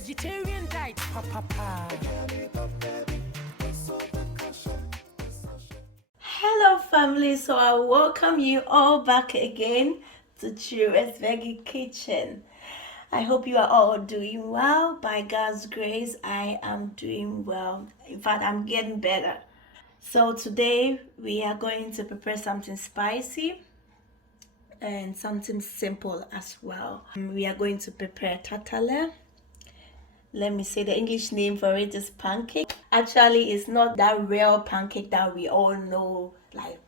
vegetarian diet, papa. Hello family, so I welcome you all back again to Chira's Veggie Kitchen. I hope you are all doing well. By God's grace, I am doing well. In fact, I'm getting better. So today we are going to prepare something spicy and something simple as well. We are going to prepare tatale. Let me say the English name for it is pancake. Actually, it's not that real pancake that we all know.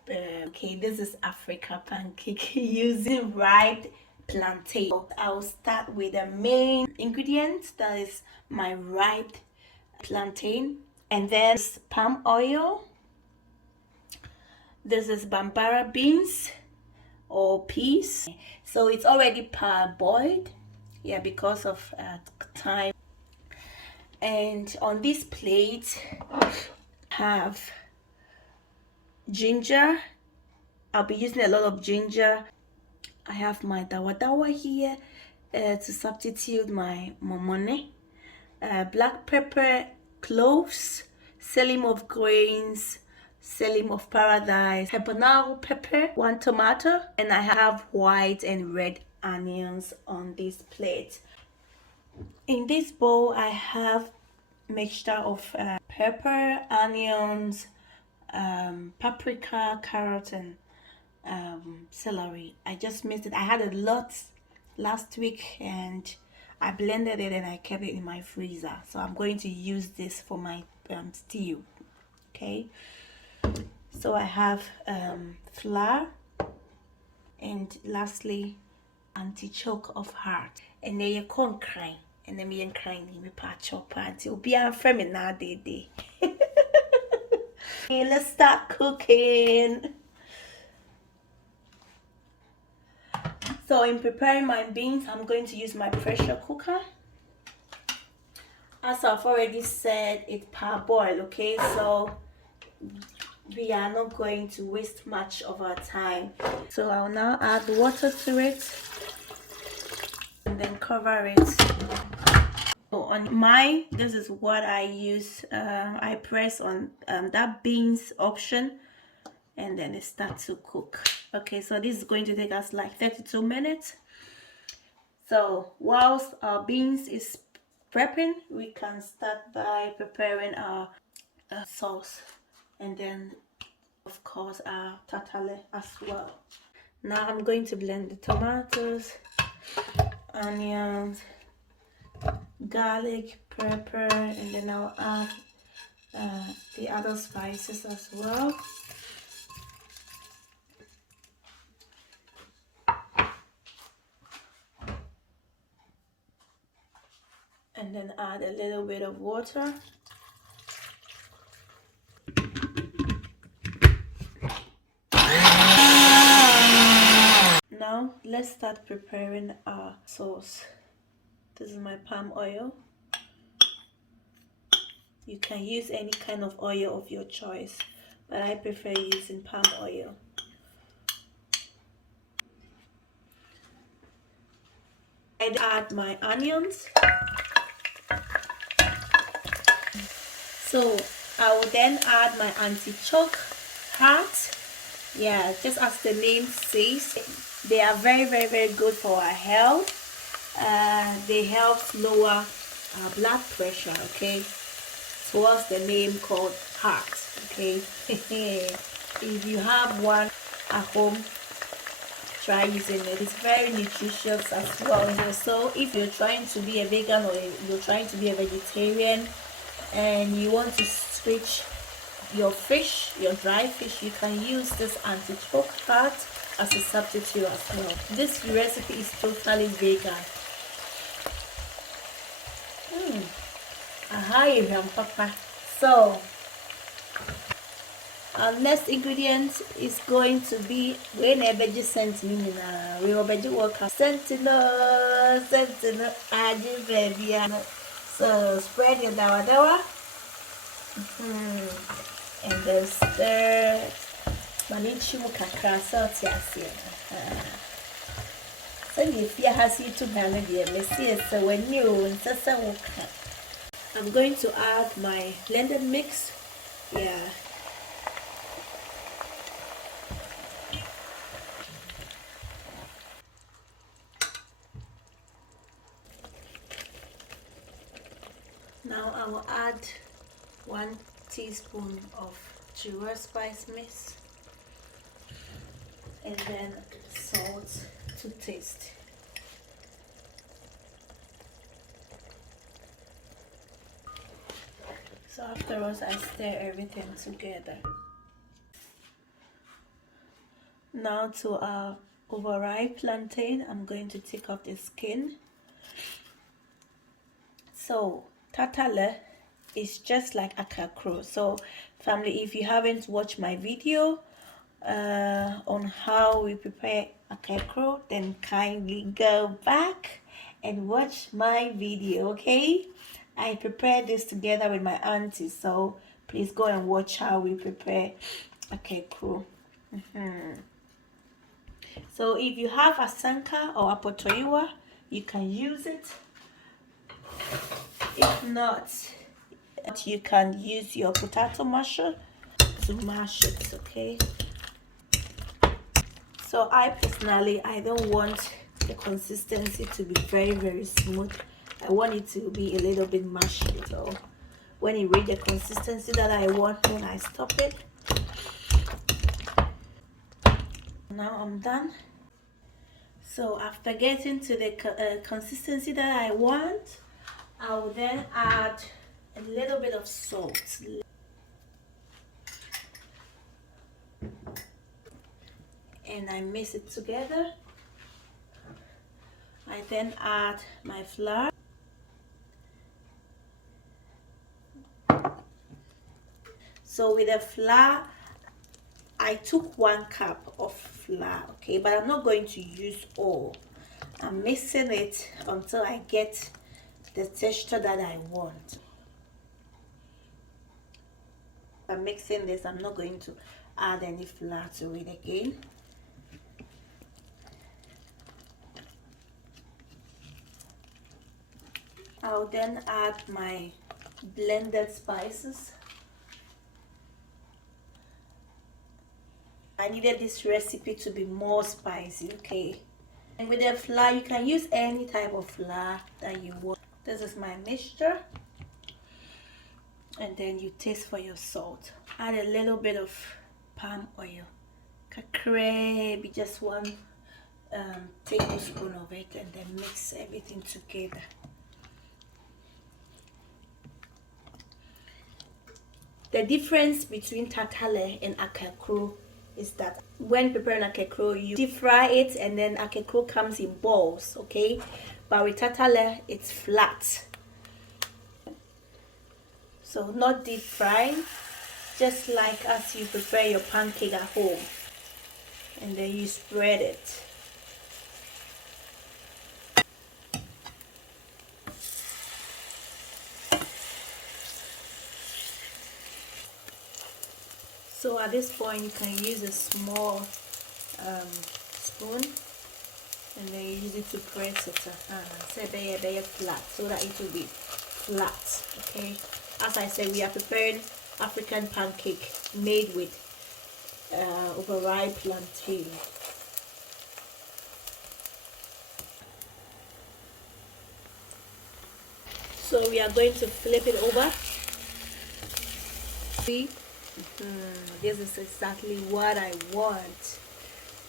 Okay, this is Africa pancake using ripe plantain. I'll start with the main ingredient, that is my ripe plantain, and then palm oil. This is Bambara beans or peas. So it's already parboiled, yeah, because of time. And on this plate have ginger. I'll be using a lot of ginger. I have my Dawadawa here to substitute my momone, black pepper, cloves, Salim of grains, Salim of paradise, Habenaro pepper, 1 tomato, and I have white and red onions on this plate. In this bowl, I have mixture of pepper, onions, paprika, carrot, and celery. I just mixed it. I had a lot last week and I blended it and I kept it in my freezer. So I'm going to use this for my stew. Okay. So I have flour, and lastly anti-choke of heart, and then you can't cry, and then me and crying me patch up until be a friend now day. Okay, let's start cooking. So in preparing my beans, I'm going to use my pressure cooker. As I've already said, it's parboiled. Okay, so we are not going to waste much of our time. So I'll now add water to it and then cover it. So on mine, this is what I use. I press on that beans option and then it starts to cook. Okay, so this is going to take us like 32 minutes. So whilst our beans is prepping, we can start by preparing our sauce, and then of course our tatale as well. Now I'm going to blend the tomatoes, onions, garlic, pepper, and then I'll add the other spices as well. And then add a little bit of water. Now let's start preparing our sauce. This is my palm oil. You can use any kind of oil of your choice, but I prefer using palm oil. I add my onions. So I will then add my anti-choke heart. Yeah, just as the name says, they are very good for our health. They help lower our blood pressure. Okay, so what's the name called heart? Okay. If you have one at home, try using it. It's very nutritious as well. So if you're trying to be a vegan or you're trying to be a vegetarian and you want to switch your fish, your dry fish, you can use this anti-choke heart as a substitute as well. This recipe is totally vegan. Papa. So our next ingredient is going to be veggie sentinel. We will veggie worker sentinel, baby. So spread your Dawadawa and then stir. So if you have to manage so when you I'm going to add my blended mix. Yeah. Now I will add 1 teaspoon of Jura spice mix and then salt to taste. So afterwards I stir everything together. Now to our overripe plantain, I'm going to take off the skin. So tatale is just like akakro. So family, if you haven't watched my video on how we prepare akakro, then kindly go back and watch my video, okay? I prepared this together with my auntie, so please go and watch how we prepare akakro. So if you have a sanka or a potoiwa, you can use it. If not, you can use your potato masher to mash it, okay? So I personally, I don't want the consistency to be very smooth. I want it to be a little bit mushy. So when you reach the consistency that I want, then I stop it. Now I'm done. So after getting to the consistency that I want, I will then add a little bit of salt. And I mix it together. I then add my flour. So with the flour, I took 1 cup of flour, okay, but I'm not going to use all. I'm mixing it until I get the texture that I want. I'm mixing this. I'm not going to add any flour to it again. I'll then add my blended spices. I needed this recipe to be more spicy, okay? And with the flour, you can use any type of flour that you want. This is my mixture. And then you taste for your salt. Add a little bit of palm oil. Kakre, just 1 tablespoon of it, and then mix everything together. The difference between tatale and akakro is that when preparing akakro, you deep fry it and then akakro comes in balls, okay? But with tatale, it's flat. So not deep fried, just like as you prepare your pancake at home. And then you spread it. So at this point, you can use a small spoon, and then you use it to press it. So they are flat, so that it will be flat. Okay. As I said, we are preparing African pancake made with over-ripe plantain. So we are going to flip it over. See? This is exactly what I want.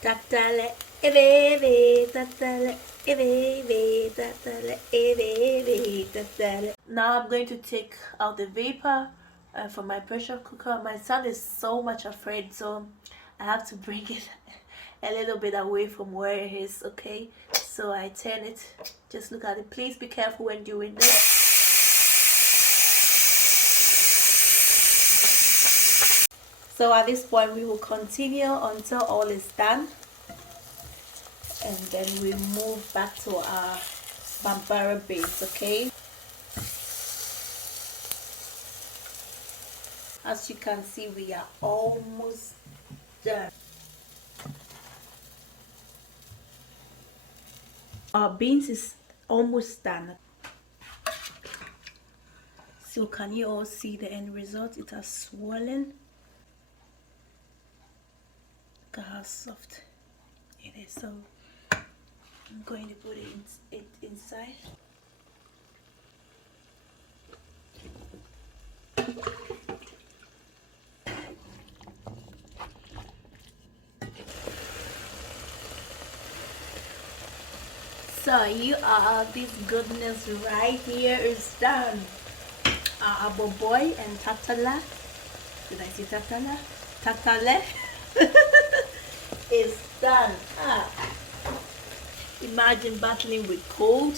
Tatale, baby, tatale, baby, tatale, baby, tatale. Now I'm going to take out the vapor from my pressure cooker. My son is so much afraid, so I have to bring it a little bit away from where it is, okay? So I turn it. Just look at it. Please be careful when doing this. So at this point, we will continue until all is done, and then we move back to our Bambara base, okay? As you can see, we are almost done. Our beans is almost done. So can you all see the end result? It has swollen. Look at how soft it is. So I'm going to put it inside. So you are, this goodness right here is done. Aboboi and Tatale. Did I say Tatale? Tatale is done. Imagine battling with cold,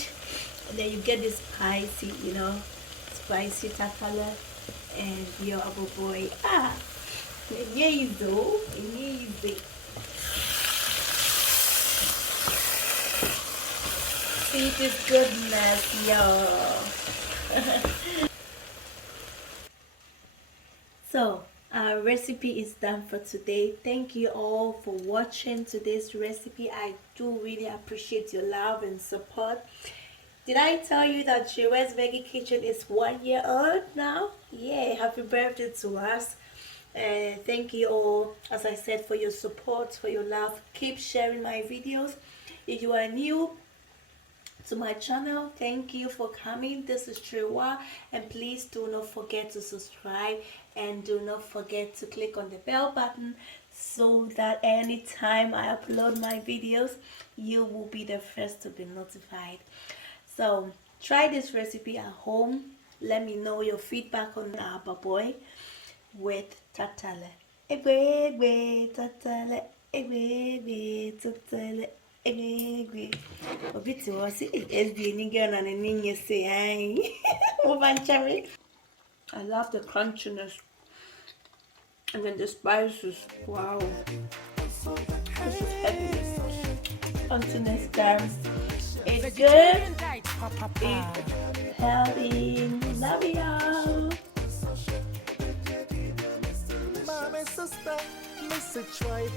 and then you get this spicy, spicy Tatale and your Aboboi. Easy. See this goodness, y'all. So our recipe is done for today. Thank you all for watching today's recipe. I do really appreciate your love and support. Did I tell you that Chiwe's Veggie Kitchen is 1 year old now? Yeah, happy birthday to us. Thank you all, as I said, for your support, for your love. Keep sharing my videos. If you are new to my channel, thank you for coming. This is Chiwa, and please do not forget to subscribe and do not forget to click on the bell button so that anytime I upload my videos you will be the first to be notified. So try this recipe at home. Let me know your feedback on Aboboi with Tatale. Tatale. Obiti was I love the crunchiness and then the spices. Wow, this is heavy. Until next time, it's good, it's healthy. Love y'all. My sister, miss a try.